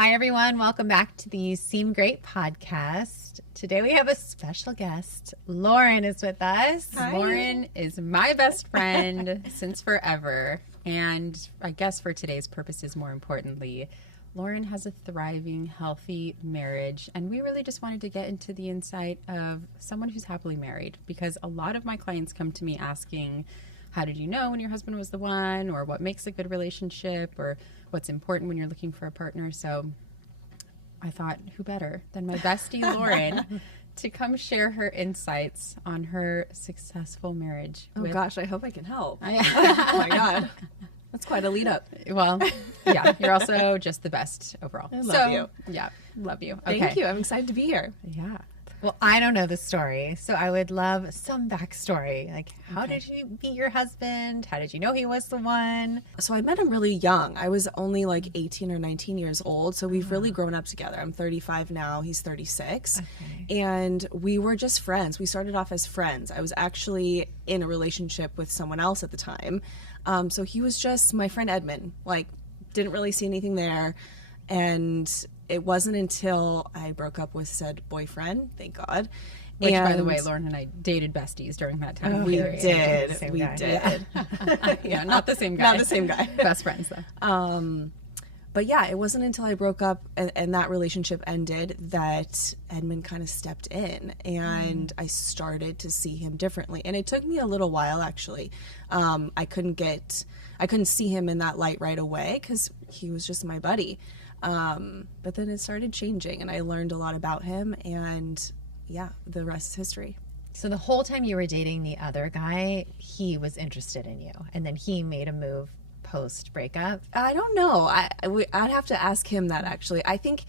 Hi, everyone. Welcome back to the Seem Great podcast. Today we have a special guest. Lauren is with us. Hi. Lauren is my best friend since forever. And I guess for today's purposes, more importantly, Lauren has a thriving, healthy marriage. And we really just wanted to get into the insight of someone who's happily married, because a lot of my clients come to me asking, how did you know when your husband was the one, or what makes a good relationship, or what's important when you're looking for a partner. So I thought, who better than my bestie Lauren to come share her insights on her successful marriage. Oh gosh, I hope I can help. I, Oh my God. That's quite a lead up. well, yeah, you're also just the best overall. I love you. Yeah, love you. Thank you. I'm excited to be here. Yeah. Well, I don't know the story, so I would love some backstory. Like, how did you meet your husband? How did you know he was the one? So I met him really young. I was only like 18 or 19 years old. So we've really grown up together. I'm 35 now. He's 36. Okay. And we were just friends. We started off as friends. I was actually in a relationship with someone else at the time. So he was just my friend Edmund. Like, didn't really see anything there. And it wasn't until I broke up with said boyfriend, thank God. Which, by the way, Lauren and I dated besties during that time. We period. did. Same We guy. did. Yeah, not the same guy. Not the same guy. Best friends, though. But yeah, it wasn't until I broke up and that relationship ended that Edmund kind of stepped in, and I started to see him differently. And it took me a little while, actually. I couldn't see him in that light right away because he was just my buddy. But then it started changing, and I learned a lot about him, and yeah, the rest is history. So the whole time you were dating the other guy, he was interested in you, and then he made a move post breakup. I don't know. I'd have to ask him that, actually. I think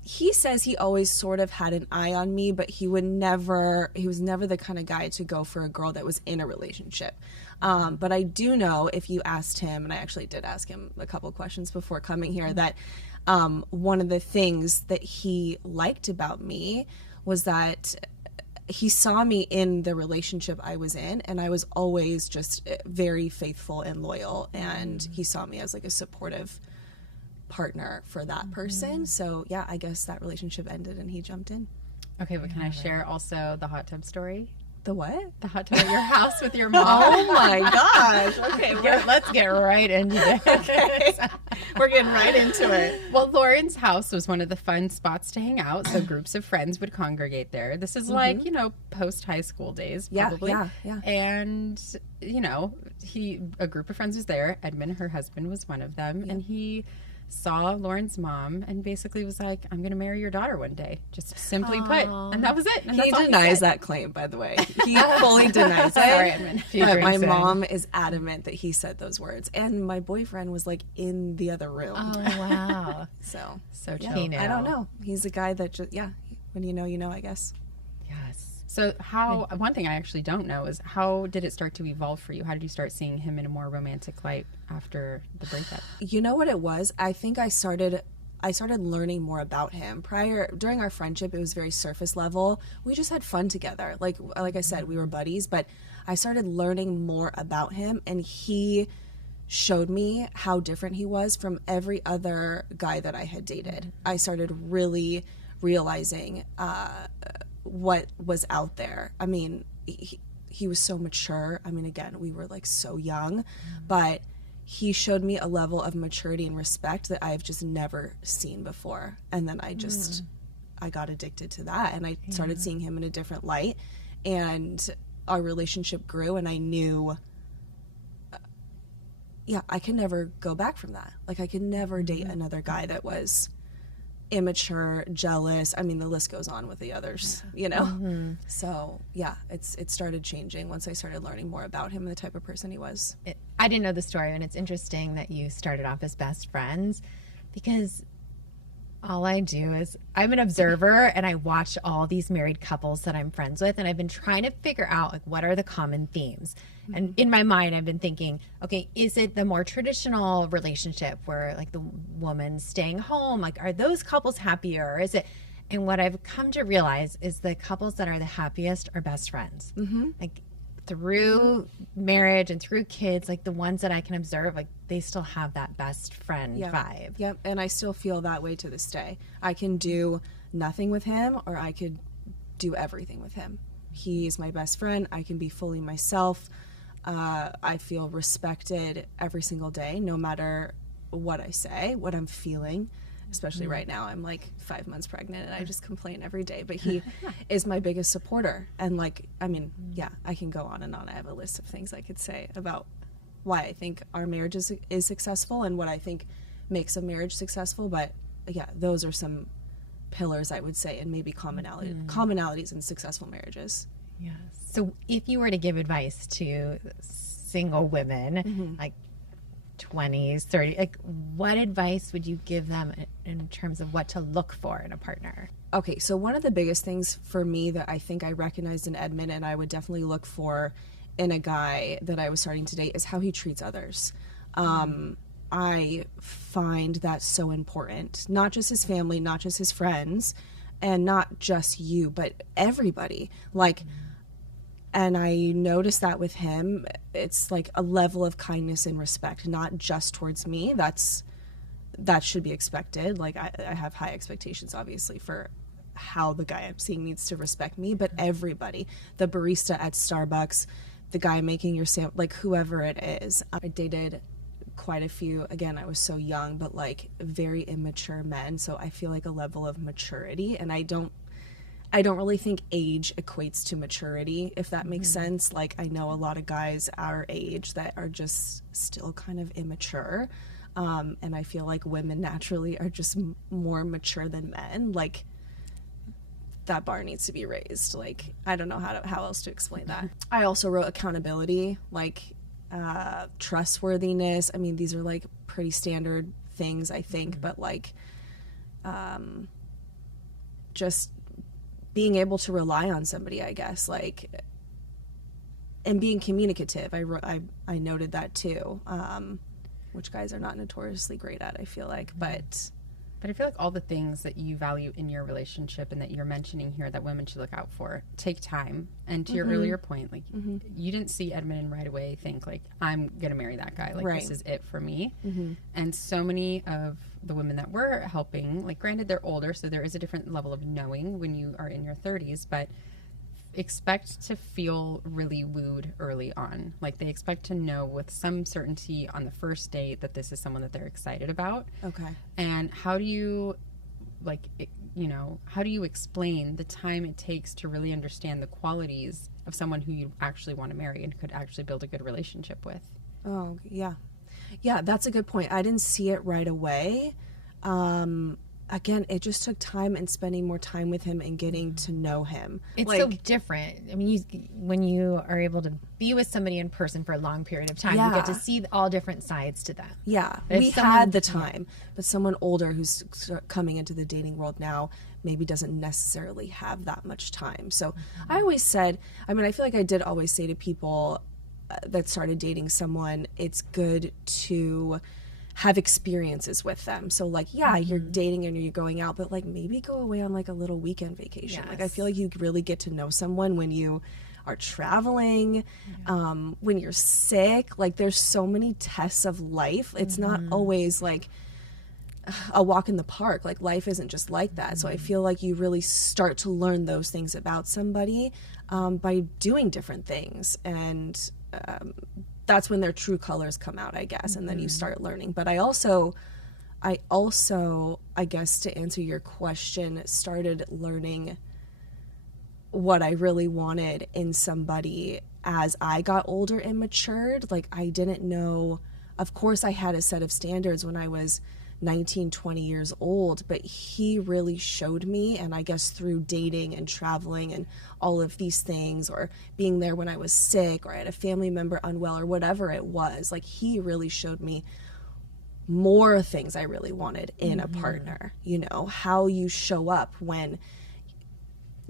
he says he always sort of had an eye on me, but he was never the kind of guy to go for a girl that was in a relationship. But I do know, if you asked him, and I actually did ask him a couple questions before coming here, that one of the things that he liked about me was that he saw me in the relationship I was in, and I was always just very faithful and loyal, and he saw me as like a supportive partner for that person. So yeah, I guess that relationship ended and he jumped in. Okay, but can I share also the hot tub story? The what? The hot tub at your house with your mom? Oh my gosh. Okay, Let's get right into this. we're getting right into it. Well, Lauren's house was one of the fun spots to hang out, so groups of friends would congregate there. This is like, post high school days, probably. Yeah. And, a group of friends was there. Edmund, her husband, was one of them. And he saw Lauren's mom and basically was like, I'm going to marry your daughter one day. Just simply put. And that was it. And He that's all denies said. that claim, by the way. He fully denies it. Sorry, Edmund. But my mom is adamant that he said those words. And my boyfriend was like in the other room. Oh, wow. So chill. he knew. I don't know. He's a guy that just, when you know, I guess. Yes. So one thing I actually don't know is, how did it start to evolve for you? How did you start seeing him in a more romantic light after the breakup? You know what it was? I think I started learning more about him. During our friendship, it was very surface level. We just had fun together. Like I said, we were buddies, but I started learning more about him, and he showed me how different he was from every other guy that I had dated. I started really realizing what was out there. I mean, he was so mature. I mean, again, we were like so young, but he showed me a level of maturity and respect that I've just never seen before. And then I got addicted to that, and I started seeing him in a different light, and our relationship grew, and I knew, I could never go back from that. Like, I could never date another guy that was immature, jealous. I mean, the list goes on with the others, So it started changing once I started learning more about him and the type of person he was. I didn't know the story, and it's interesting that you started off as best friends, because all I do is I'm an observer, and I watch all these married couples that I'm friends with, and I've been trying to figure out, like, what are the common themes. And in my mind, I've been thinking, okay, is it the more traditional relationship where, like, the woman's staying home? Like, are those couples happier? Or is it? And what I've come to realize is the couples that are the happiest are best friends. Like, through marriage and through kids, like the ones that I can observe, like they still have that best friend vibe. Yep. And I still feel that way to this day. I can do nothing with him, or I could do everything with him. He's my best friend. I can be fully myself. I feel respected every single day, no matter what I say, what I'm feeling. Especially right now, I'm like 5 months pregnant and I just complain every day. But he is my biggest supporter. And like, I mean, yeah, I can go on and on. I have a list of things I could say about why I think our marriage is successful and what I think makes a marriage successful. But yeah, those are some pillars, I would say, and maybe commonalities in successful marriages. Yes. So if you were to give advice to single women, like 20s, 30, like what advice would you give them in terms of what to look for in a partner? Okay, so one of the biggest things for me that I think I recognized in Edmund and I would definitely look for in a guy that I was starting to date is how he treats others. I find that so important, not just his family, not just his friends, and not just you, but everybody. Like, and I noticed that with him, it's like a level of kindness and respect, not just towards me. That should be expected. Like I have high expectations, obviously, for how the guy I'm seeing needs to respect me, but everybody, the barista at Starbucks, the guy making your sandwich, like whoever it is. I dated quite a few, again, I was so young, but like very immature men. So I feel like a level of maturity, and I don't really think age equates to maturity, if that makes sense. Like, I know a lot of guys our age that are just still kind of immature. And I feel like women naturally are just more mature than men. Like, that bar needs to be raised. Like, I don't know how else to explain that. I also wrote accountability, like trustworthiness. I mean, these are like pretty standard things, I think, but like just being able to rely on somebody, I guess, like, and being communicative. I noted that too, which guys are not notoriously great at, I feel like, but I feel like all the things that you value in your relationship and that you're mentioning here that women should look out for take time. And to your earlier point, like you didn't see Edmund and right away think like, I'm going to marry that guy. Like this is it for me. And so many of the women that we're helping, like granted they're older, so there is a different level of knowing when you are in your 30s, but expect to feel really wooed early on. Like they expect to know with some certainty on the first date that this is someone that they're excited about. Okay. And how do you, like, how do you explain the time it takes to really understand the qualities of someone who you actually want to marry and could actually build a good relationship with? Oh, yeah. Yeah, that's a good point. I didn't see it right away. Again, it just took time and spending more time with him and getting to know him. It's like, so different. I mean, when you are able to be with somebody in person for a long period of time, you get to see all different sides to them. Yeah, we had the time, but someone older who's coming into the dating world now maybe doesn't necessarily have that much time. So I always said, I mean, I feel like I did always say to people that started dating someone, it's good to have experiences with them. So like, you're dating and you're going out, but like maybe go away on like a little weekend vacation. Like I feel like you really get to know someone when you are traveling, when you're sick. Like there's so many tests of life. It's not always like a walk in the park. Like life isn't just like that. So I feel like you really start to learn those things about somebody by doing different things. And that's when their true colors come out, I guess, and then you start learning. But I also, I guess to answer your question, started learning what I really wanted in somebody as I got older and matured. Like I didn't know, of course I had a set of standards when I was 19, 20 years old, but he really showed me, and I guess through dating and traveling and all of these things, or being there when I was sick or I had a family member unwell or whatever it was, like he really showed me more things I really wanted in a partner. You know, how you show up when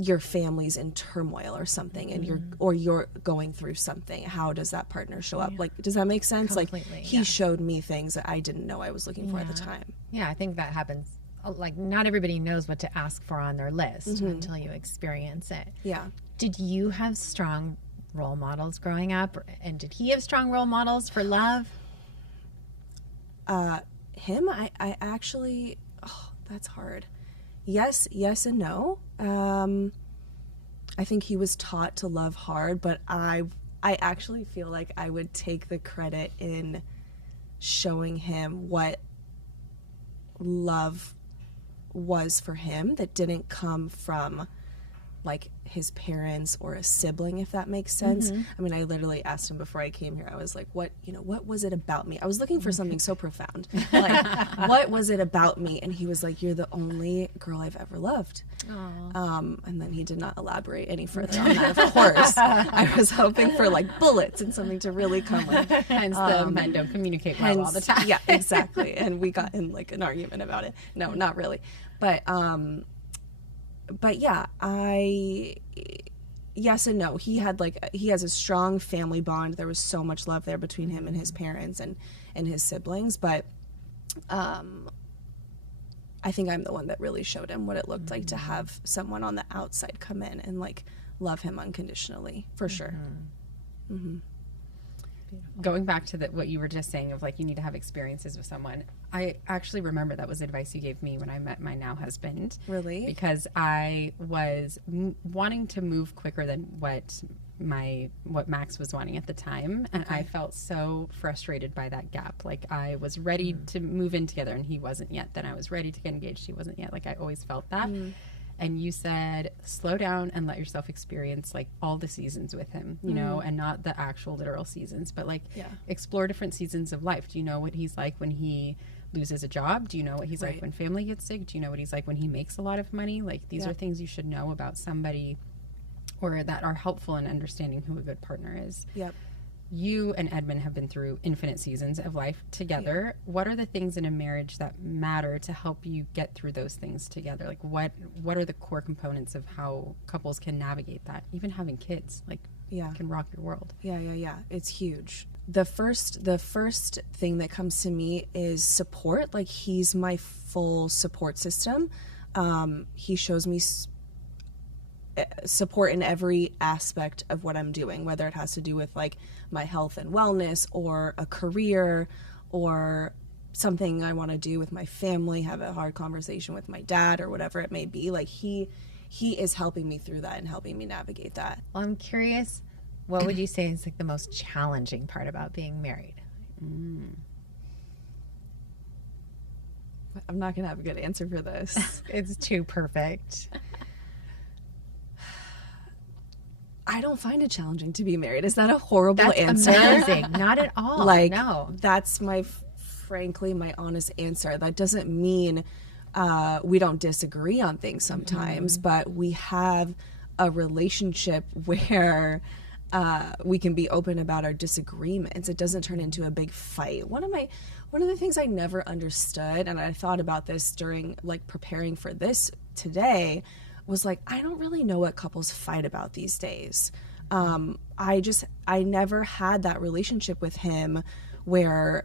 your family's in turmoil or something, and you're going through something. How does that partner show up? Like, does that make sense? Completely, like he showed me things that I didn't know I was looking for at the time. Yeah, I think that happens. Like not everybody knows what to ask for on their list until you experience it. Yeah. Did you have strong role models growing up? And did he have strong role models for love? Him, I actually, that's hard. Yes and no. I think he was taught to love hard, but I actually feel like I would take the credit in showing him what love was for him that didn't come from like his parents or a sibling, if that makes sense. I mean, I literally asked him before I came here, I was like, what was it about me? I was looking for something so profound. Like, what was it about me? And he was like, you're the only girl I've ever loved. And then he did not elaborate any further on that, of course. I was hoping for like bullets and something to really come with. Hence the men don't communicate well all the time. Yeah, exactly. And we got in like an argument about it. No, not really. But yeah, yes and no. He has a strong family bond. There was so much love there between him and his parents and his siblings. But I think I'm the one that really showed him what it looked like to have someone on the outside come in and like love him unconditionally, for sure. Going back to what you were just saying of like you need to have experiences with someone, I actually remember that was advice you gave me when I met my now husband. Really? Because I was wanting to move quicker than what Max was wanting at the time, and I felt so frustrated by that gap. Like I was ready to move in together and he wasn't yet. Then I was ready to get engaged, he wasn't yet. Like I always felt that. And you said, slow down and let yourself experience like all the seasons with him, you know, and not the actual literal seasons, but like explore different seasons of life. Do you know what he's like when he loses a job? Do you know what he's like when family gets sick? Do you know what he's like when he makes a lot of money? Like these are things you should know about somebody, or that are helpful in understanding who a good partner is. Yep. You and Edmund have been through infinite seasons of life together. What are the things in a marriage that matter to help you get through those things together? Like what are the core components of how couples can navigate that? Even having kids, like can rock your world. Yeah. It's huge. The first thing that comes to me is support. Like he's my full support system. He shows me support in every aspect of what I'm doing, whether it has to do with like my health and wellness or a career or something I want to do with my family, have a hard conversation with my dad or whatever it may be. Like he is helping me through that and helping me navigate that. Well, I'm curious, what would you say is like the most challenging part about being married? I'm not gonna have a good answer for this. It's too perfect. I don't find it challenging to be married. Is that a horrible That's answer? amazing. Not at all. Like, no. That's frankly, my honest answer. That doesn't mean we don't disagree on things sometimes, but we have a relationship where we can be open about our disagreements. It doesn't turn into a big fight. One of the things I never understood, and I thought about this during like preparing for this today, was like, I don't really know what couples fight about these days. I never had that relationship with him where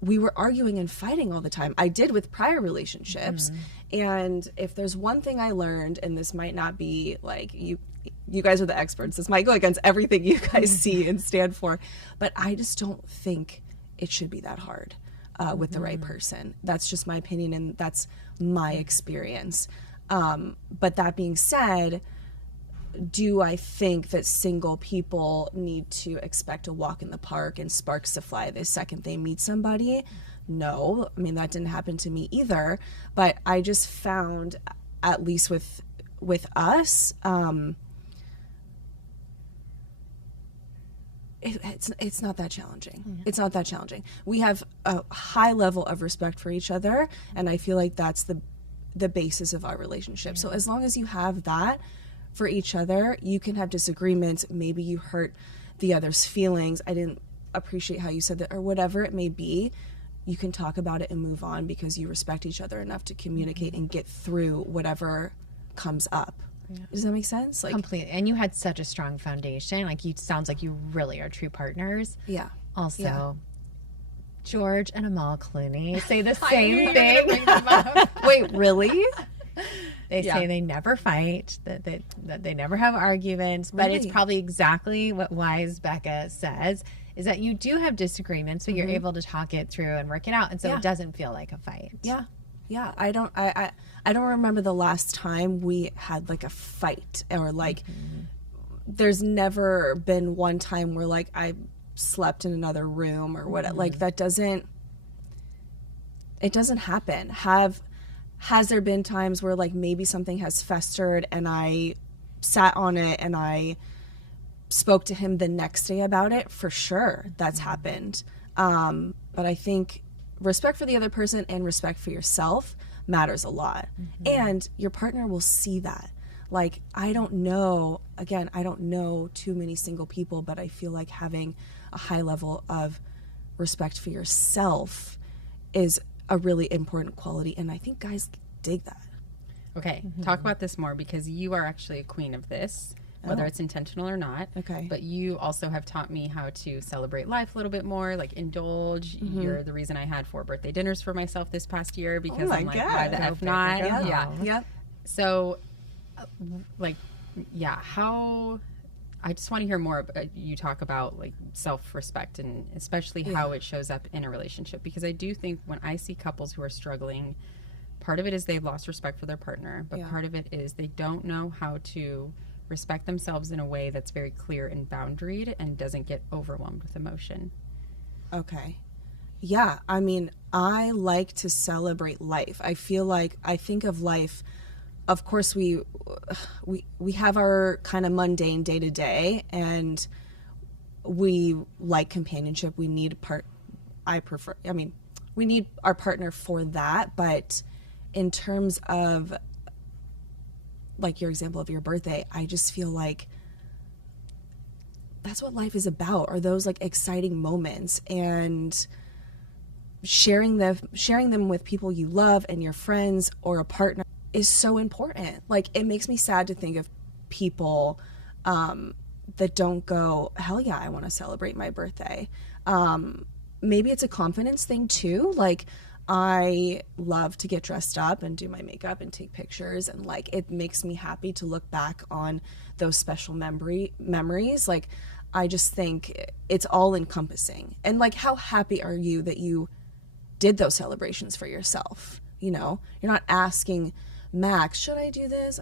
we were arguing and fighting all the time. I did with prior relationships. And if there's one thing I learned, and this might not be like, you guys are the experts, this might go against everything you guys see and stand for, but I just don't think it should be that hard with the right person. That's just my opinion, and that's my experience. But that being said, do I think that single people need to expect a walk in the park and sparks to fly the second they meet somebody? No. I mean, that didn't happen to me either. But I just found, at least with us, it's not that challenging. It's not that challenging. We have a high level of respect for each other, and I feel like that's the basis of our relationship. So as long as you have that for each other, you can have disagreements. Maybe you hurt the other's feelings. I didn't appreciate how you said that, or whatever it may be. You can talk about it and move on because you respect each other enough to communicate and get through whatever comes up. Does that make sense? Like, completely. And you had such a strong foundation. Like, sounds like you really are true partners. Yeah. Also, George and Amal Clooney say the same thing. Wait, really? They Yeah. say they never fight, that they never have arguments, but it's Really? probably exactly what wise Becca says, is that you do have disagreements, but you're able to talk it through and work it out, and so Yeah. it doesn't feel like a fight. Yeah. Yeah. I don't remember the last time we had like a fight, or like there's never been one time where like I slept in another room or what, like that doesn't happen. Has there been times where like maybe something has festered and I sat on it and I spoke to him the next day about it? For sure, that's happened. But I think respect for the other person and respect for yourself matters a lot. And your partner will see that. Like, I don't know too many single people, but I feel like having a high level of respect for yourself is a really important quality, and I think guys dig that. Okay, talk about this more, because you are actually a queen of this, whether it's intentional or not. Okay. But you also have taught me how to celebrate life a little bit more, like indulge. You're the reason I had 4 birthday dinners for myself this past year, because my I'm like, God. why the F not? Go. Yeah. Yep. So, like, yeah, how... I just want to hear more about you talk about like self-respect, and especially how it shows up in a relationship, because I do think when I see couples who are struggling, part of it is they've lost respect for their partner, but part of it is they don't know how to respect themselves in a way that's very clear and boundaried and doesn't get overwhelmed with emotion. Okay. Yeah, I mean, I like to celebrate life. I feel like I think of life, of course we have our kind of mundane day to day, and we like companionship. We need we need our partner for that, but in terms of like your example of your birthday, I just feel like that's what life is about, are those like exciting moments, and sharing them with people you love and your friends or a partner is so important. Like, it makes me sad to think of people that don't go, hell yeah, I want to celebrate my birthday. Maybe it's a confidence thing too. Like, I love to get dressed up and do my makeup and take pictures, and like it makes me happy to look back on those special memories. Like, I just think it's all encompassing. And like, how happy are you that you did those celebrations for yourself? You know, you're not asking Max, should I do this?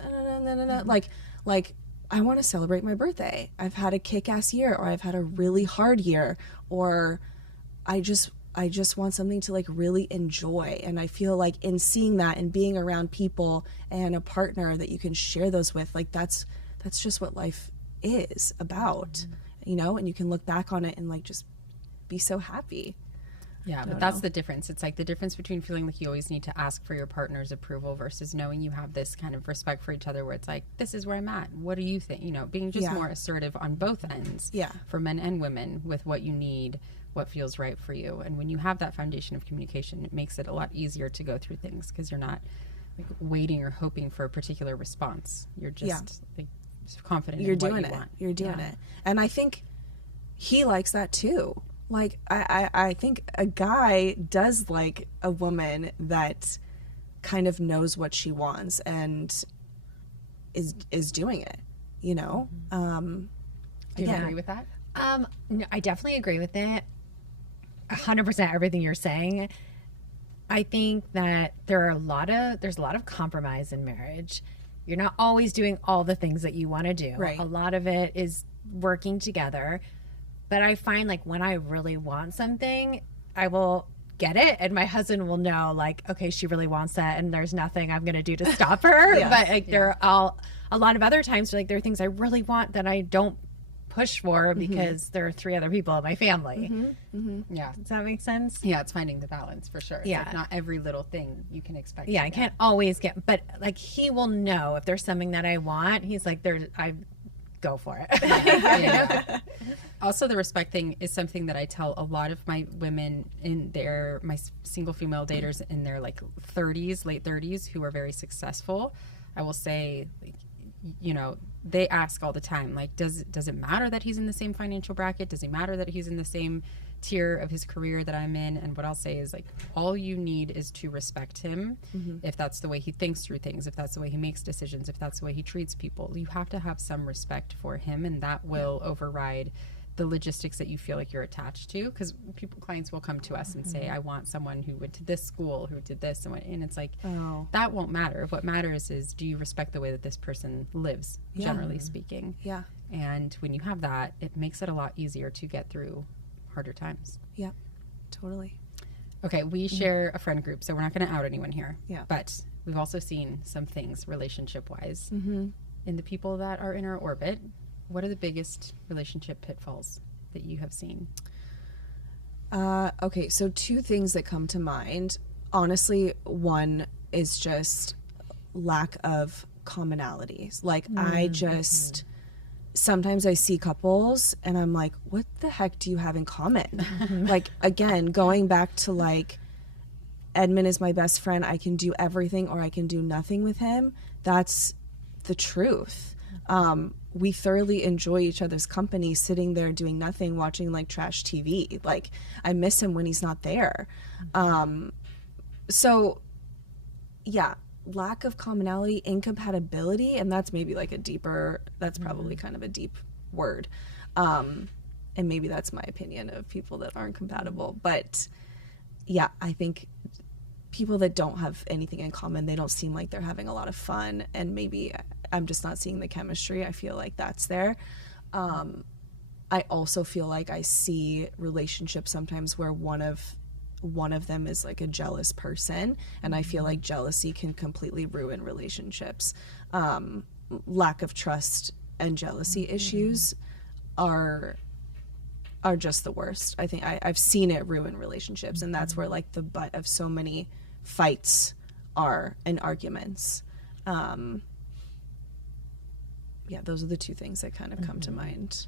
Like, I want to celebrate my birthday. I've had a kick-ass year, or I've had a really hard year, or I just want something to like really enjoy. And I feel like in seeing that and being around people and a partner that you can share those with, like that's just what life is about, you know, and you can look back on it and like just be so happy. Yeah, but that's the difference. It's like the difference between feeling like you always need to ask for your partner's approval versus knowing you have this kind of respect for each other, where it's like, this is where I'm at. What do you think? You know, being just more assertive on both ends, for men and women, with what you need, what feels right for you. And when you have that foundation of communication, it makes it a lot easier to go through things, because you're not like waiting or hoping for a particular response. You're just like confident in what you want. You're doing it. And I think he likes that too. Like, I think a guy does like a woman that kind of knows what she wants and is doing it, you know? Do you agree with that? No, I definitely agree with it. 100% everything you're saying. I think that there's a lot of compromise in marriage. You're not always doing all the things that you want to do. Right. A lot of it is working together. But I find like when I really want something, I will get it, and my husband will know like, okay, she really wants that, and there's nothing I'm gonna do to stop her. But like there are a lot of other times like there are things I really want that I don't push for because there are 3 other people in my family. Yeah. Does that make sense? Yeah, it's finding the balance for sure. It's Yeah. like not every little thing you can expect. Yeah, I can't always get, but like he will know if there's something that I want. He's like, I go for it. Yeah. Also, the respect thing is something that I tell a lot of my women my single female daters in their like 30s, late 30s, who are very successful. I will say, like, you know, they ask all the time, like, does it matter that he's in the same financial bracket? Does it matter that he's in the same tier of his career that I'm in? And what I'll say is, like, all you need is to respect him. If that's the way he thinks through things, if that's the way he makes decisions, if that's the way he treats people, you have to have some respect for him, and that will override the logistics that you feel like you're attached to. Because clients will come to us and say, I want someone who went to this school, who did this, and it's like, that won't matter. What matters is, do you respect the way that this person lives, generally speaking? Yeah. And when you have that, it makes it a lot easier to get through harder times. Yeah, totally. Okay, we share a friend group, so we're not going to out anyone here. Yeah. But we've also seen some things relationship-wise in the people that are in our orbit. What are the biggest relationship pitfalls that you have seen? Okay, so two things that come to mind. Honestly, one is just lack of commonalities. Like, I just... Sometimes I see couples and I'm like, what the heck do you have in common? Like, again, going back to, like, Edmund is my best friend. I can do everything or I can do nothing with him. That's the truth. We thoroughly enjoy each other's company, sitting there doing nothing, watching, like, trash TV. Like, I miss him when he's not there. So, yeah. Lack of commonality, incompatibility, and that's maybe like a deeper, that's probably kind of a deep word. And maybe that's my opinion of people that aren't compatible. But yeah, I think people that don't have anything in common, they don't seem like they're having a lot of fun, and maybe I'm just not seeing the chemistry. I feel like that's there. I also feel like I see relationships sometimes where one of them is like a jealous person, and I feel like jealousy can completely ruin relationships. Lack of trust and jealousy issues are just the worst. I think I've seen it ruin relationships, and that's where, like, the butt of so many fights are, and arguments. Yeah, those are the two things that kind of come to mind.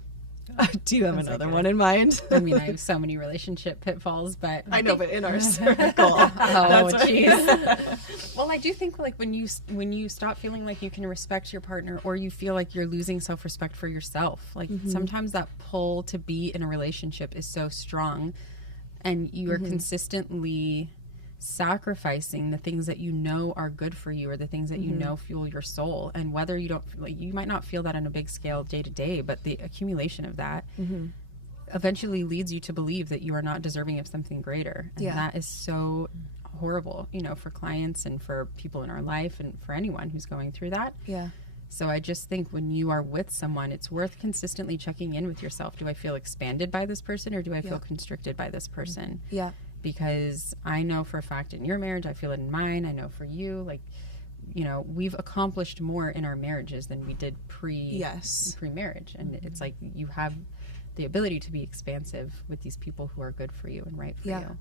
Do you have another one in mind? I mean, I have so many relationship pitfalls, but I know, but in our circle. Oh, jeez. Well, I do think, like, when you stop feeling like you can respect your partner, or you feel like you're losing self-respect for yourself, like, sometimes that pull to be in a relationship is so strong, and you are consistently sacrificing the things that you know are good for you, or the things that you know fuel your soul. And whether you don't, like, you might not feel that on a big scale day to day, but the accumulation of that eventually leads you to believe that you are not deserving of something greater. And that is so horrible, you know, for clients and for people in our life, and for anyone who's going through that. Yeah. So I just think when you are with someone, it's worth consistently checking in with yourself. Do I feel expanded by this person, or do I feel constricted by this person? Yeah. Because I know for a fact in your marriage, I feel it in mine, I know for you, like, you know, we've accomplished more in our marriages than we did pre-marriage. And it's like, you have the ability to be expansive with these people who are good for you and right for you.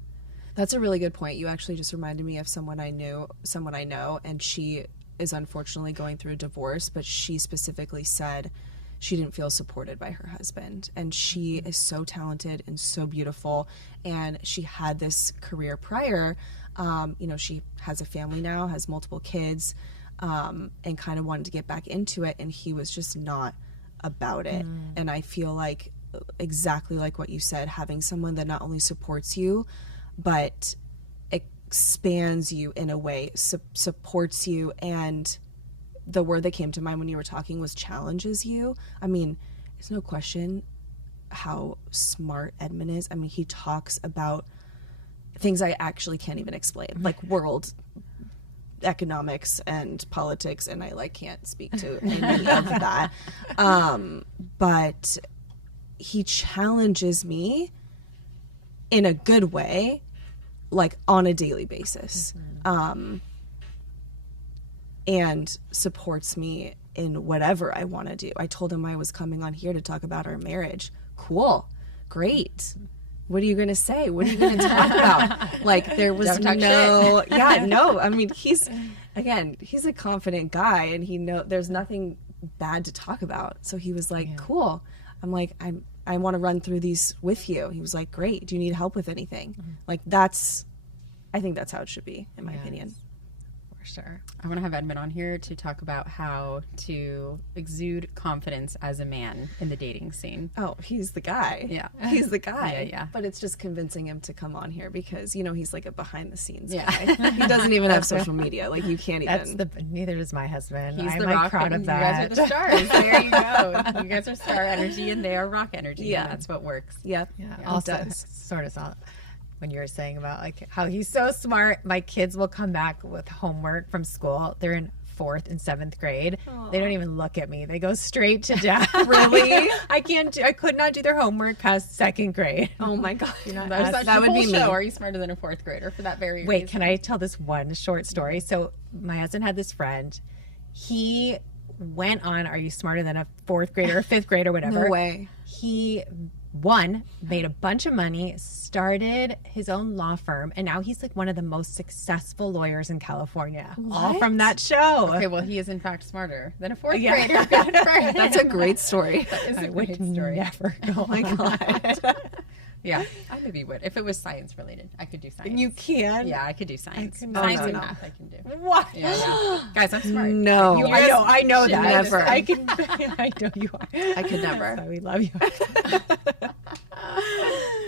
That's a really good point. You actually just reminded me of someone I know, and she is unfortunately going through a divorce, but she specifically said she didn't feel supported by her husband. And she is so talented and so beautiful, and she had this career prior. You know, she has a family now, has multiple kids, and kind of wanted to get back into it, and he was just not about it. And I feel like, exactly like what you said, having someone that not only supports you, but expands you in a way, supports you, and the word that came to mind when you were talking was challenges you. I mean, there's no question how smart Edmund is. I mean, he talks about things I actually can't even explain, like world economics and politics, and I, like, can't speak to any of that. But he challenges me in a good way, like, on a daily basis. And supports me in whatever I want to do. I told him I was coming on here to talk about our marriage. Cool. Great. What are you going to say? What are you going to talk about? Like, there was no, I mean, he's a confident guy, and there's nothing bad to talk about. So he was like, cool. I'm like, I want to run through these with you. He was like, great. Do you need help with anything? Like, I think that's how it should be, in my opinion. For sure. I want to have Edmund on here to talk about how to exude confidence as a man in the dating scene. Oh, he's the guy. Yeah. He's the guy. Yeah, yeah. But it's just convincing him to come on here because, you know, he's like a behind the scenes Yeah. guy. He doesn't even have social media. Like, you can't even. Neither does my husband. He's I'm the like rock, proud and of you that. guys are the stars. There you go. You guys are star energy, and they are rock energy. Yeah. And that's what works. Yep. Yeah, It also does. sort of sound when you were saying about like how he's so smart. My kids will come back with homework from school. They're in 4th and 7th grade. They don't even look at me. They go straight to dad. Really? I could not do their homework past 2nd grade. Oh my God. That would be me. Are you smarter than a 4th grader for that very Wait, reason? can I tell this one short story? So my husband had this friend. He went on Are You Smarter Than a 4th grader or 5th grader, whatever. No way. He made a bunch of money, started his own law firm, and now he's like one of the most successful lawyers in California. All What? from that show. Okay, well, he is in fact smarter than a 4th Yeah. grader. Good for him. That's a great story. It's a I would great story. never go. Oh my God. Yeah, I maybe would. If it was science related, I could do science. You can? Yeah, I could do science. could Science not. and No. math I can do. What? Yeah, yeah. Guys, I'm smart. No. I know that. Never. I can. I know you are. I could never. So we love you.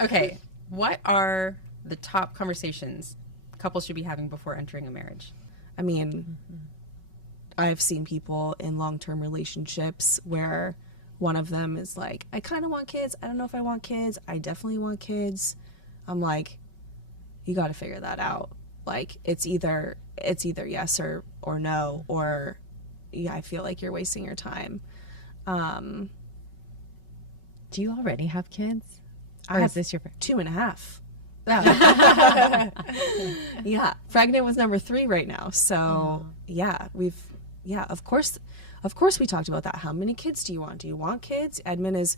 Okay, what are the top conversations couples should be having before entering a marriage? I mean, I've seen people in long-term relationships where one of them is like, I kind of want kids. I don't know if I want kids. I definitely want kids. I'm like, you got to figure that out. Like, it's either yes or no, or yeah, I feel like you're wasting your time. Do you already have kids? I Or have is this your? 2.5. Oh. Yeah, pregnant with number 3 right now. So of course we talked about that. How many kids do you want? Do you want kids? Edmund is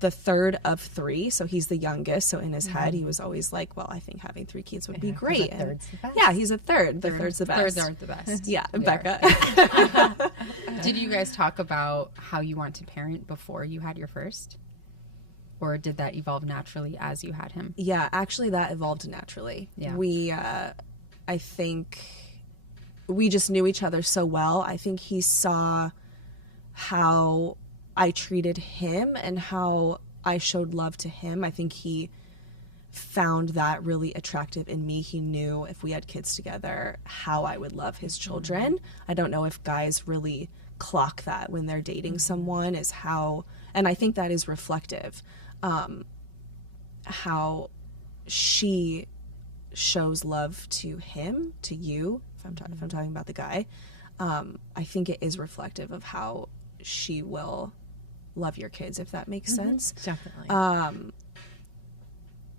the 3rd of 3, so he's the youngest. So in his head, he was always like, well, I think having 3 kids would be great. A third's the best. Yeah, he's a third. The third's the best. Thirds aren't the best. Yeah, They Becca. Did you guys talk about how you want to parent before you had your first? Or did that evolve naturally as you had him? Yeah, actually that evolved naturally. Yeah. We, I think we just knew each other so well. I think he saw how I treated him and how I showed love to him. I think he found that really attractive in me. He knew if we had kids together, how I would love his children. I don't know if guys really clock that when they're dating someone, is how, and I think that is reflective. How she shows love to him, to you, if I'm talking about the guy, I think it is reflective of how she will love your kids, if that makes sense. Definitely.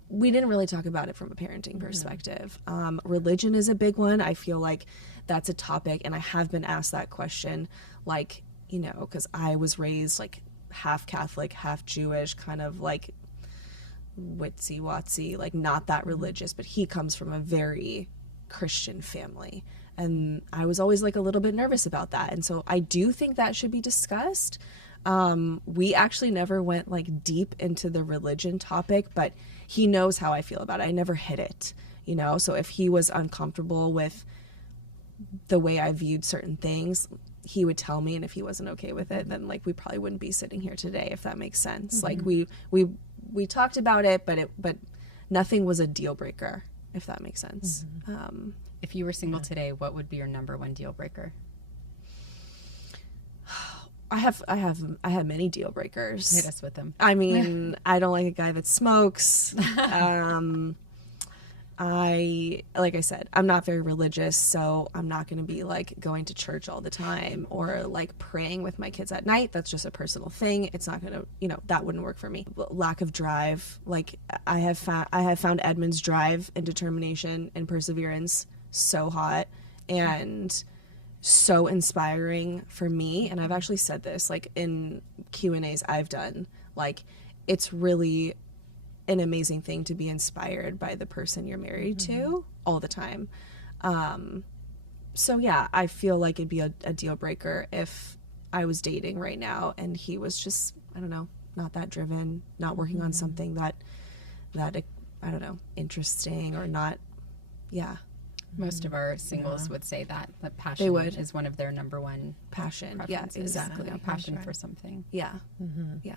We didn't really talk about it from a parenting perspective. Religion is a big one. I feel like that's a topic, and I have been asked that question, like, you know, because I was raised like half Catholic, half Jewish, kind of like witsy watsy, like not that religious, but he comes from a very Christian family, and I was always like a little bit nervous about that, and so I do think that should be discussed. We actually never went like deep into the religion topic, but he knows how I feel about it. I never hid it, you know, so if he was uncomfortable with the way I viewed certain things, he would tell me, and if he wasn't okay with it, then like we probably wouldn't be sitting here today, if that makes sense. Like we talked about it, but nothing was a deal breaker, if that makes sense. If you were single today, what would be your number one deal breaker? I have many deal breakers. Hit us with them. I mean, I don't like a guy that smokes. Like I said, I'm not very religious, so I'm not going to be like going to church all the time or like praying with my kids at night. That's just a personal thing. It's not going to, you know, that wouldn't work for me. Lack of drive. Like I have found Edmund's drive and determination and perseverance so hot and so inspiring for me. And I've actually said this like in Q&As I've done, like it's really an amazing thing to be inspired by the person you're married to all the time. So yeah, I feel like it'd be a deal breaker if I was dating right now and he was just, I don't know, not that driven, not working on something that I don't know, interesting or not. Yeah. Most of our singles would say that passion would. is one of their number one Passion. Yeah, preferences. exactly. You know, passion for something. Yeah. Yeah.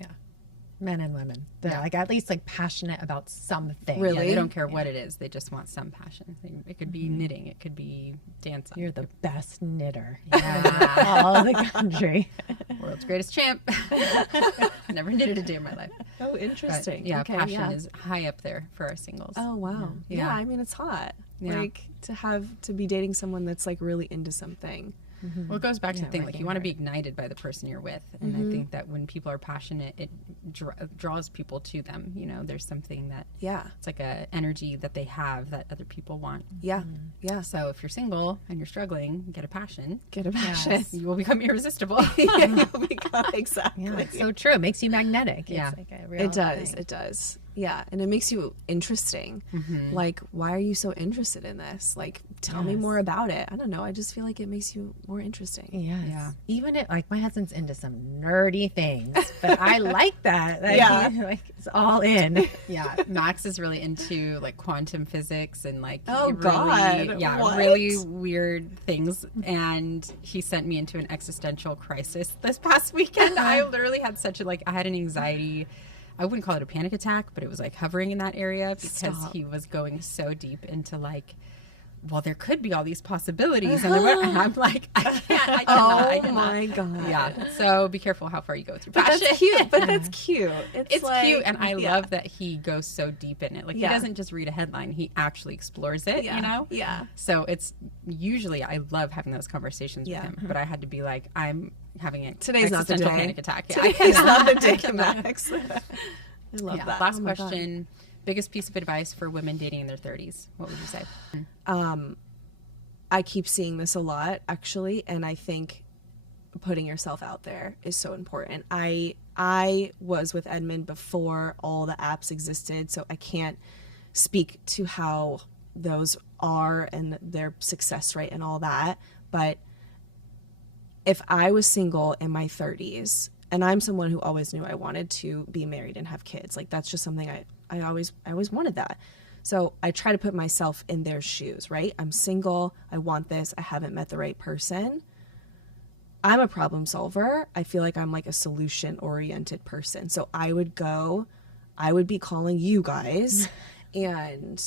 Yeah. Men and women. They're like at least like passionate about something. Really? Yeah, they don't care what it is. They just want some passion. It could be knitting. It could be dancing. You're the best knitter Yeah. in all the country. World's greatest champ. Never knitted a day in my life. Oh, But interesting. yeah, Okay, passion yeah. is high up there for our singles. Oh, wow. Yeah. Yeah. I mean, it's hot. Yeah. Like to be dating someone that's like really into something. Well, it goes back to the thing, like working you want to be ignited by the person you're with. And I think that when people are passionate, it draws people to them. You know, there's something that Yeah. it's like a energy that they have that other people want. Yeah. Yeah. So if you're single and you're struggling, get a passion. Get a passion. You will become irresistible. Yeah, you'll become- exactly. Yeah, it's so true. It makes you magnetic. Yeah. It's like a real It does. thing. It does. Yeah. And it makes you interesting. Like, why are you so interested in this? Like, tell me more about it. I don't know. I just feel like it makes you more interesting. Yes. Yeah. Even if, like, my husband's into some nerdy things, but I like that. Like, Yeah. he, like, it's all in. Yeah, Max is really into like quantum physics and like Oh, really, God. yeah, What? really weird things. And he sent me into an existential crisis this past weekend. I literally had I had an anxiety. I wouldn't call it a panic attack, but it was like hovering in that area because Stop. he was going so deep into like, well, there could be all these possibilities, and I'm like, I cannot. I cannot. my God. Yeah. So be careful how far you go through But passion. that's cute. But that's cute. It's like, cute, and I yeah. love that he goes so deep in it. Like Yeah. he doesn't just read a headline; he actually explores it. Yeah. You know. Yeah. So it's usually I love having those conversations Yeah. with him, but I had to be like, I'm having an Today's not the existential day. panic attack. Yeah, Today's not the day, cannot. Max. I love Yeah. that. Last Oh my God. question: biggest piece of advice for women dating in their 30s? What would you say? I keep seeing this a lot, actually, and I think putting yourself out there is so important. I was with Edmund before all the apps existed, so I can't speak to how those are and their success rate and all that. But if I was single in my 30s, and I'm someone who always knew I wanted to be married and have kids, like that's just something I always wanted that. So I try to put myself in their shoes, right? I'm single. I want this. I haven't met the right person. I'm a problem solver. I feel like I'm like a solution oriented person. So I would be calling you guys and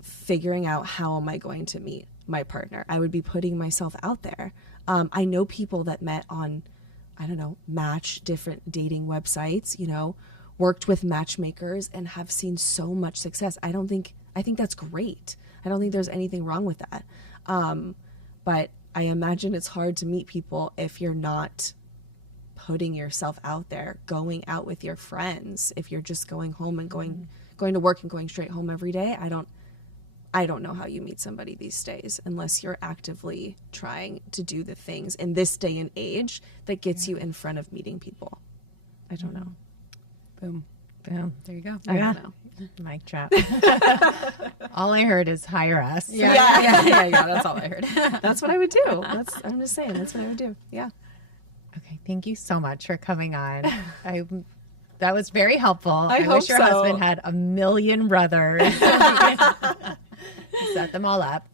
figuring out how am I going to meet my partner. I would be putting myself out there. I know people that met on, I don't know, Match, different dating websites, you know, worked with matchmakers and have seen so much success. I think that's great. I don't think there's anything wrong with that. But I imagine it's hard to meet people if you're not putting yourself out there, going out with your friends. If you're just going home and going to work and going straight home every day, I don't know how you meet somebody these days unless you're actively trying to do the things in this day and age that gets you in front of meeting people. I don't know. Boom. Boom. There you go. I Yeah. don't know. Mic drop. All I heard is hire us. Yeah. That's all I heard. That's what I would do. I'm just saying, that's what I would do. Yeah. Okay. Thank you so much for coming on. That was very helpful. I hope wish your so. husband had a million brothers. Set them all up.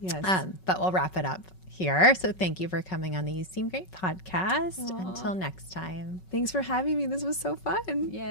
Yes. But we'll wrap it up here. So thank you for coming on the You Seem Great podcast. Until next time. Thanks for having me. This was so fun. Yeah.